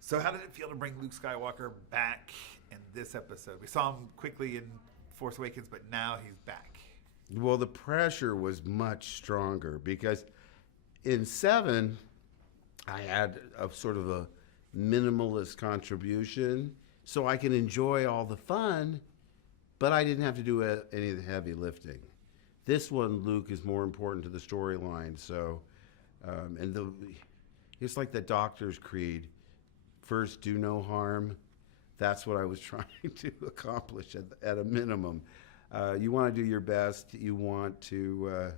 So, how did it feel to bring Luke Skywalker back in this episode? We saw him quickly in Force Awakens, but now he's back. Well, the pressure was much stronger because in 7, I had a sort of a minimalist contribution so I can enjoy all the fun, but I didn't have to do any of the heavy lifting. This one, Luke is more important to the storyline. So, it's like the Doctor's Creed: first, do no harm. That's what I was trying to accomplish at a minimum. You want to do your best. You want to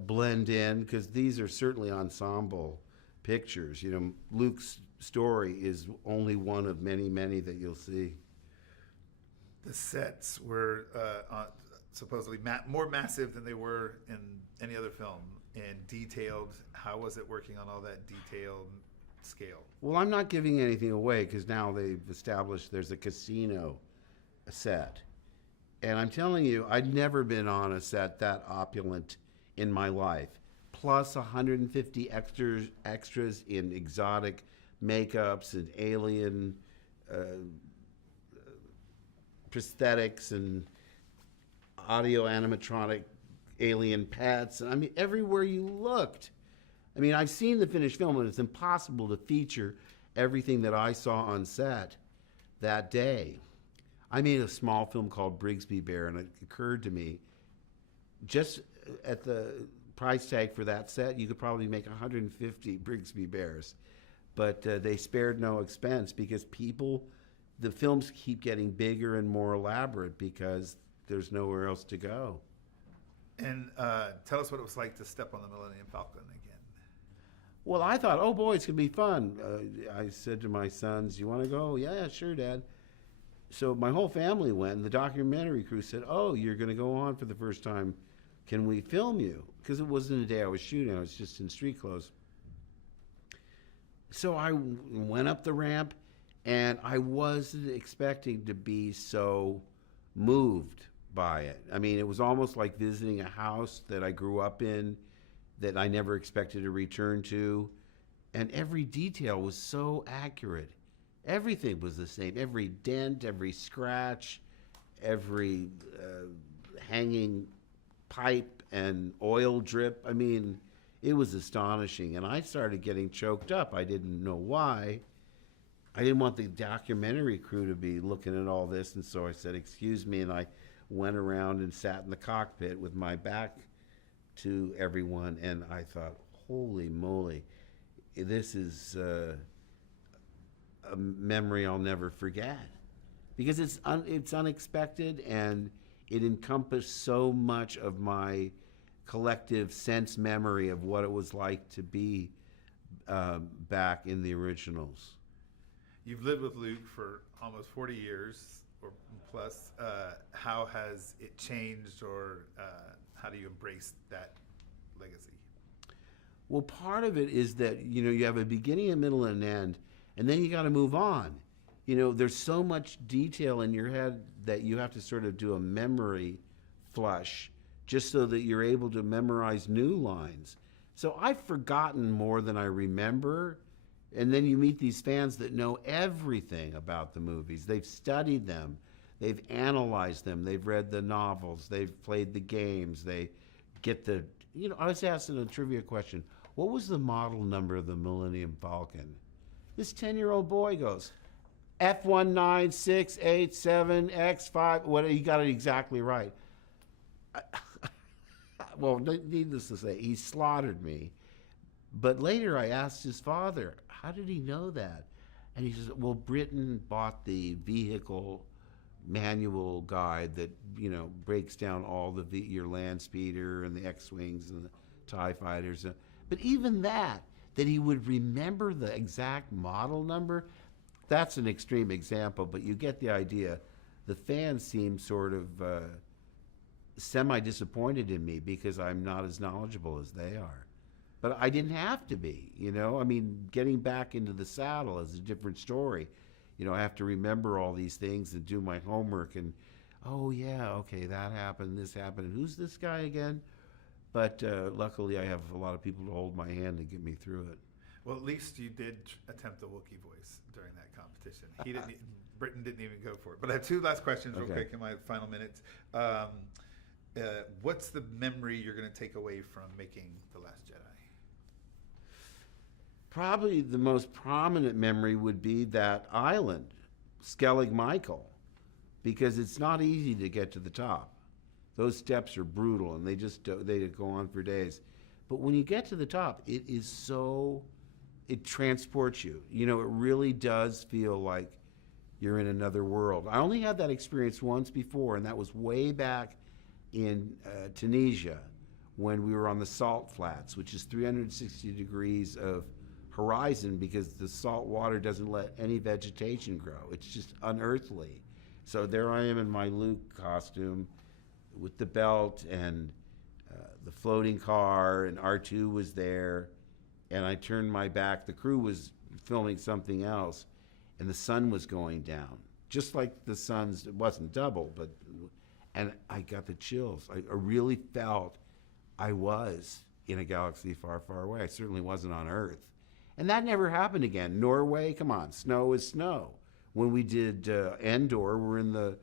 blend in, because these are certainly ensemble pictures. You know, Luke's story is only one of many, many that you'll see. The sets were supposedly more massive than they were in any other film, and detailed. How was it working on all that detailed scale? Well, I'm not giving anything away because now they've established there's a casino set. And I'm telling you, I'd never been on a set that opulent in my life. Plus 150 extras in exotic makeups and alien prosthetics and audio animatronic alien pets. I mean, everywhere you looked. I mean, I've seen the finished film, and it's impossible to feature everything that I saw on set that day. I made a small film called Brigsby Bear, and it occurred to me, just at the price tag for that set, you could probably make 150 Brigsby Bears. But they spared no expense because the films keep getting bigger and more elaborate because there's nowhere else to go. And tell us what it was like to step on the Millennium Falcon again. Well, I thought, oh boy, it's going to be fun. I said to my sons, you want to go? Yeah, sure, Dad. So my whole family went, and the documentary crew said, oh, you're going to go on for the first time. Can we film you? Because it wasn't a day I was shooting. I was just in street clothes. So I went up the ramp, and I wasn't expecting to be so moved by it. I mean, it was almost like visiting a house that I grew up in that I never expected to return to. And every detail was so accurate. Everything was the same. Every dent, every scratch, every hanging pipe and oil drip. I mean, it was astonishing. And I started getting choked up. I didn't know why. I didn't want the documentary crew to be looking at all this. And so I said, excuse me. And I went around and sat in the cockpit with my back to everyone. And I thought, holy moly, this is a memory I'll never forget. Because it's unexpected, and it encompassed so much of my collective sense memory of what it was like to be back in the originals. You've lived with Luke for almost 40 years or plus. How has it changed, or how do you embrace that legacy? Well, part of it is that, you know, you have a beginning, a middle, and an end, and then you got to move on. You know, there's so much detail in your head that you have to sort of do a memory flush just so that you're able to memorize new lines. So I've forgotten more than I remember. And then you meet these fans that know everything about the movies. They've studied them. They've analyzed them. They've read the novels. They've played the games. They get the, you know, I was asked a trivia question. What was the model number of the Millennium Falcon? This 10-year-old boy goes, F19687X5. What, he got it exactly right. Well, needless to say, he slaughtered me. But later I asked his father, how did he know that? And he says, well, Britain bought the vehicle manual guide that, you know, breaks down all your land speeder and the X-Wings and the TIE fighters. But even that he would remember the exact model number, that's an extreme example, but you get the idea. The fans seem sort of semi-disappointed in me because I'm not as knowledgeable as they are. But I didn't have to be, you know? I mean, getting back into the saddle is a different story. You know, I have to remember all these things and do my homework and, oh yeah, okay, that happened, this happened, and who's this guy again? But luckily I have a lot of people to hold my hand and get me through it. Well, at least you did attempt the Wookiee voice during that competition. He didn't. Britain didn't even go for it. But I have two last questions, real Okay. quick, in my final minutes. What's the memory you're going to take away from making The Last Jedi? Probably the most prominent memory would be that island, Skellig Michael, because it's not easy to get to the top. Those steps are brutal, and they go on for days. But when you get to the top, it transports you. You know, it really does feel like you're in another world. I only had that experience once before, and that was way back in Tunisia when we were on the salt flats, which is 360 degrees of horizon because the salt water doesn't let any vegetation grow. It's just unearthly. So there I am in my Luke costume with the belt and the floating car, and R2 was there, and I turned my back. The crew was filming something else, and the sun was going down, just like the sun's, it wasn't double, and I got the chills. I really felt I was in a galaxy far, far away. I certainly wasn't on Earth. And that never happened again. Norway, come on, snow is snow. When we did Endor, we're in the,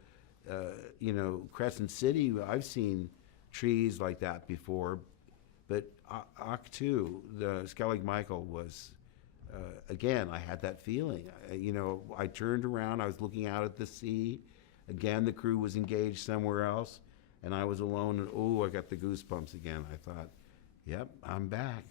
Crescent City. I've seen trees like that before, but Ahch-To, the Skellig Michael was, again, I had that feeling. I turned around, I was looking out at the sea. Again, the crew was engaged somewhere else, and I was alone, and I got the goosebumps again. I thought, yep, I'm back.